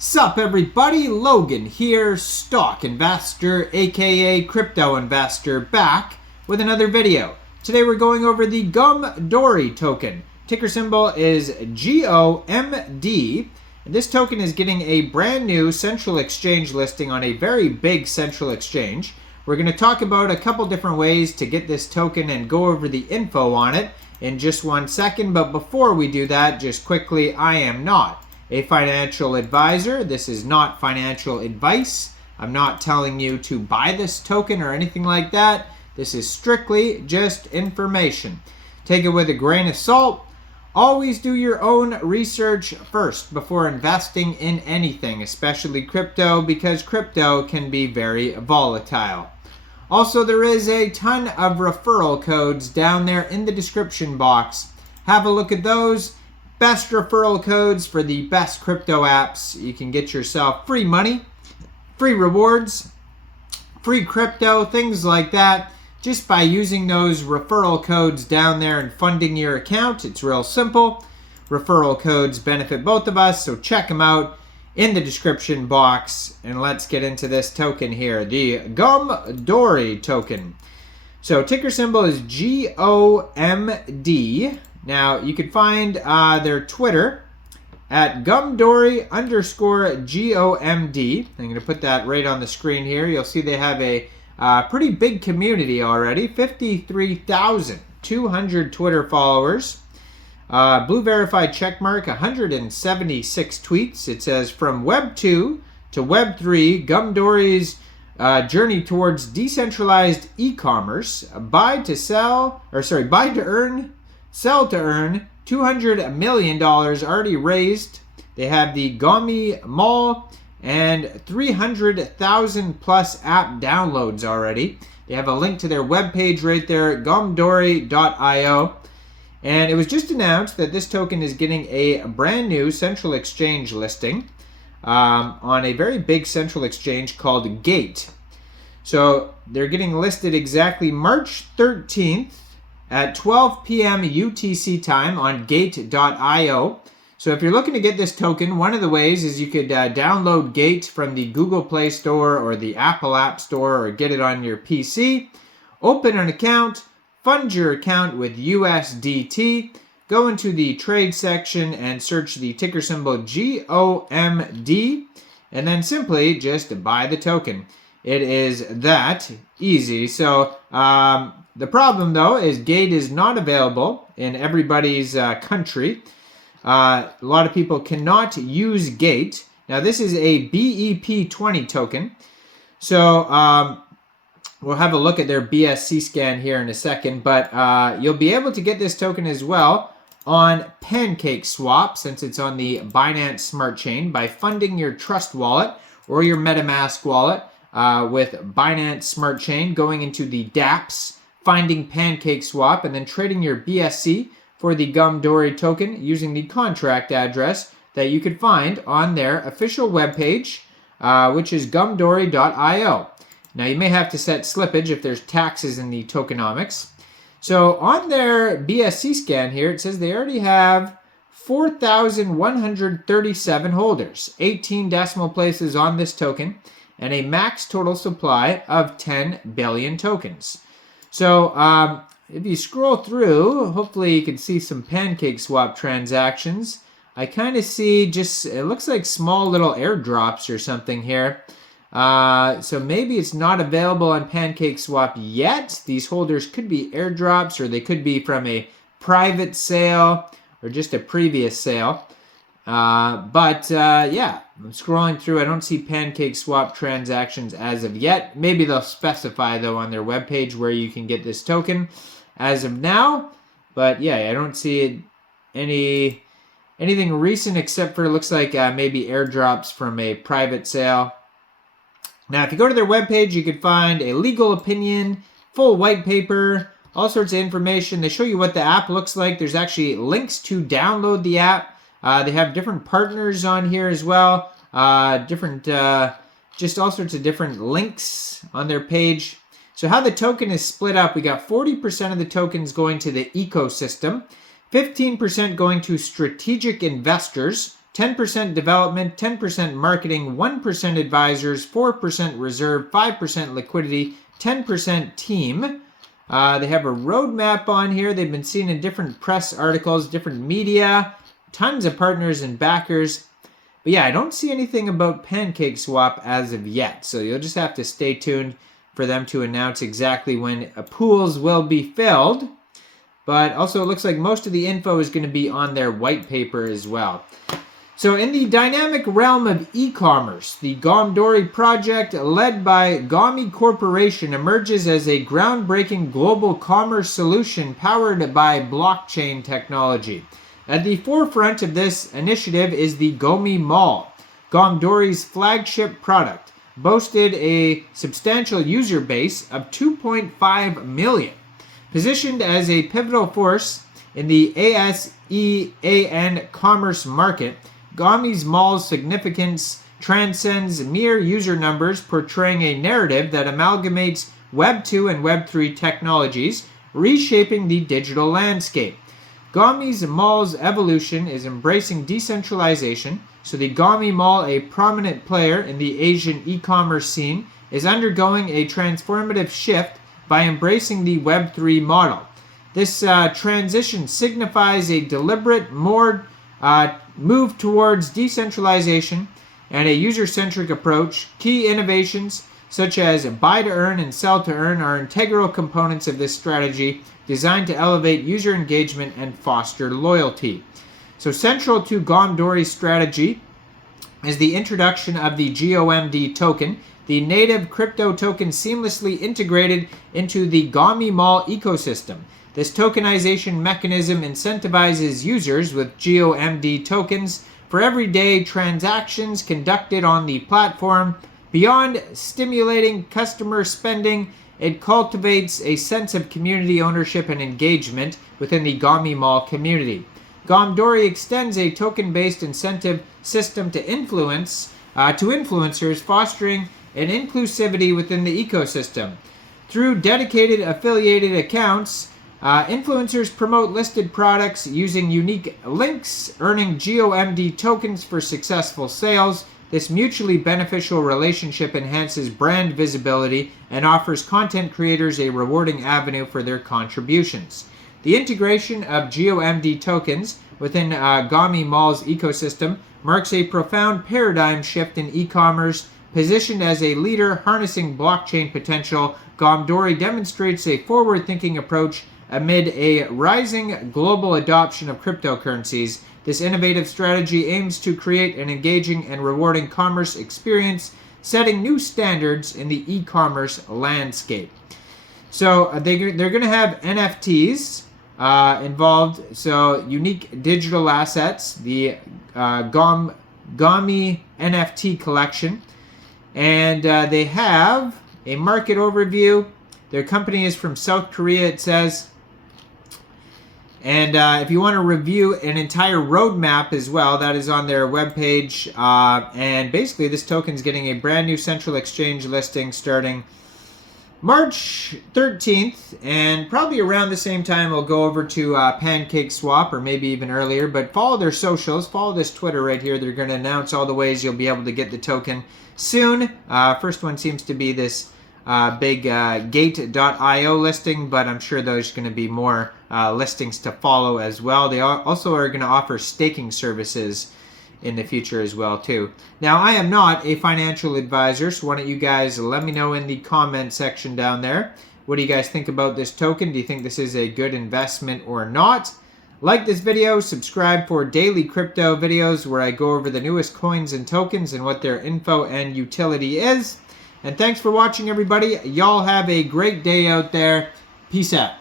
Sup everybody, Logan here, stock investor aka crypto investor, back with another video. Today we're going over the GUMDORY token. Ticker symbol is GOMD. This token is getting a brand new central exchange listing on a very big central exchange. We're going to talk about a couple different ways to get this token and go over the info on it in just 1 second. But before we do that, just quickly, I am not a financial advisor. This is not financial advice. I'm not telling you to buy this token or anything like that. This is strictly just information. Take it with a grain of salt. Always do your own research first before investing in anything, especially crypto, because crypto can be very volatile. Also, there is a ton of referral codes down there in the description box. Have a look at those. Best referral codes for the best crypto apps. You can get yourself free money, free rewards, free crypto, things like that, just by using those referral codes down there and funding your account. It's real simple. Referral codes benefit both of us, so check them out in the description box. And let's get into this token here, the GUMDORY token. So ticker symbol is GOMD. Now, you can find their Twitter at GUMDORY_GOMD. I'm going to put that right on the screen here. You'll see they have a pretty big community already, 53,200 Twitter followers. Blue verified checkmark, 176 tweets. It says, from Web 2 to Web 3, GUMDORY's journey towards decentralized e-commerce. Buy to earn, sell to earn, $200 million already raised. They have the Gomi Mall and 300,000 plus app downloads already. They have a link to their webpage right there at gumdory.io. And it was just announced that this token is getting a brand new central exchange listing on a very big central exchange called Gate. So they're getting listed exactly March 13th. at 12 p.m. UTC time on Gate.io. So if you're looking to get this token, one of the ways is you could download Gate from the Google Play Store or the Apple App Store, or get it on your PC, open an account, fund your account with USDT, go into the trade section and search the ticker symbol GOMD, and then simply just buy the token. It is that easy. So the problem, though, is Gate is not available in everybody's country. A lot of people cannot use Gate. Now, this is a BEP20 token. So we'll have a look at their BSC scan here in a second. But you'll be able to get this token as well on PancakeSwap, since it's on the Binance Smart Chain, by funding your Trust wallet or your MetaMask wallet with Binance Smart Chain, going into the dApps, finding PancakeSwap, and then trading your BSC for the GUMDORY token using the contract address that you could find on their official webpage, which is gumdory.io. Now, you may have to set slippage if there's taxes in the tokenomics. So on their BSC scan here, it says they already have 4,137 holders, 18 decimal places on this token, and a max total supply of 10 billion tokens. So if you scroll through, hopefully you can see some PancakeSwap transactions. I kind of see just, it looks like small little airdrops or something here. So maybe it's not available on PancakeSwap yet. These holders could be airdrops, or they could be from a private sale or just a previous sale. Yeah, I'm scrolling through. I don't see PancakeSwap transactions as of yet. Maybe they'll specify, though, on their webpage where you can get this token as of now. But yeah, I don't see anything recent, except for it looks like maybe airdrops from a private sale. Now, if you go to their webpage, you can find a legal opinion, full white paper, all sorts of information. They show you what the app looks like. There's actually links to download the app. They have different partners on here as well. Just all sorts of different links on their page. So how the token is split up, we got 40% of the tokens going to the ecosystem, 15% going to strategic investors 10% development, 10% marketing, 1% advisors, 4% reserve, 5% liquidity, 10% team. They have a roadmap on here. They've been seen in different press articles, different media, tons of partners and backers. But yeah, I don't see anything about PancakeSwap as of yet. So you'll just have to stay tuned for them to announce exactly when pools will be filled. But also it looks like most of the info is going to be on their white paper as well. So in the dynamic realm of e-commerce, the Gomdori project, led by Gomi Corporation, emerges as a groundbreaking global commerce solution powered by blockchain technology. At the forefront of this initiative is the Gomi Mall, Gomdori's flagship product, boasted a substantial user base of 2.5 million. Positioned as a pivotal force in the ASEAN commerce market, Gomi's Mall's significance transcends mere user numbers, portraying a narrative that amalgamates Web 2 and Web 3 technologies, reshaping the digital landscape. Gomi's Mall's evolution is embracing decentralization, so the Gomi Mall, a prominent player in the Asian e-commerce scene, is undergoing a transformative shift by embracing the Web 3 model. This transition signifies a deliberate move towards decentralization and a user-centric approach. Key innovations such as buy-to-earn and sell-to-earn are integral components of this strategy, designed to elevate user engagement and foster loyalty. So central to Gomdori's strategy is the introduction of the GOMD token, the native crypto token seamlessly integrated into the Gomi Mall ecosystem. This tokenization mechanism incentivizes users with GOMD tokens for everyday transactions conducted on the platform. Beyond stimulating customer spending, it cultivates a sense of community ownership and engagement within the Gomi Mall community. Gomdori extends a token-based incentive system to influencers, fostering an inclusivity within the ecosystem. Through dedicated affiliated accounts, influencers promote listed products using unique links, earning GOMD tokens for successful sales. This mutually beneficial relationship enhances brand visibility and offers content creators a rewarding avenue for their contributions. The integration of GOMD tokens within Gomi Mall's ecosystem marks a profound paradigm shift in e-commerce. Positioned as a leader harnessing blockchain potential, Gomdori demonstrates a forward-thinking approach amid a rising global adoption of cryptocurrencies. This innovative strategy aims to create an engaging and rewarding commerce experience, setting new standards in the e-commerce landscape. So they're going to have NFTs involved, so unique digital assets, the Gomi NFT collection. And they have a market overview. Their company is from South Korea, it says. And if you want to review an entire roadmap as well, that is on their webpage. And basically, this token is getting a brand new central exchange listing starting March 13th. And probably around the same time, we'll go over to PancakeSwap, or maybe even earlier. But follow their socials. Follow this Twitter right here. They're going to announce all the ways you'll be able to get the token soon. First one seems to be this big Gate.io listing, but I'm sure there's going to be more listings to follow as well. They also are going to offer staking services in the future as well too. Now, I am not a financial advisor, so why don't you guys let me know in the comment section down there. What do you guys think about this token? Do you think this is a good investment or not? Like this video, subscribe for daily crypto videos where I go over the newest coins and tokens and what their info and utility is. And thanks for watching, everybody. Y'all have a great day out there. Peace out.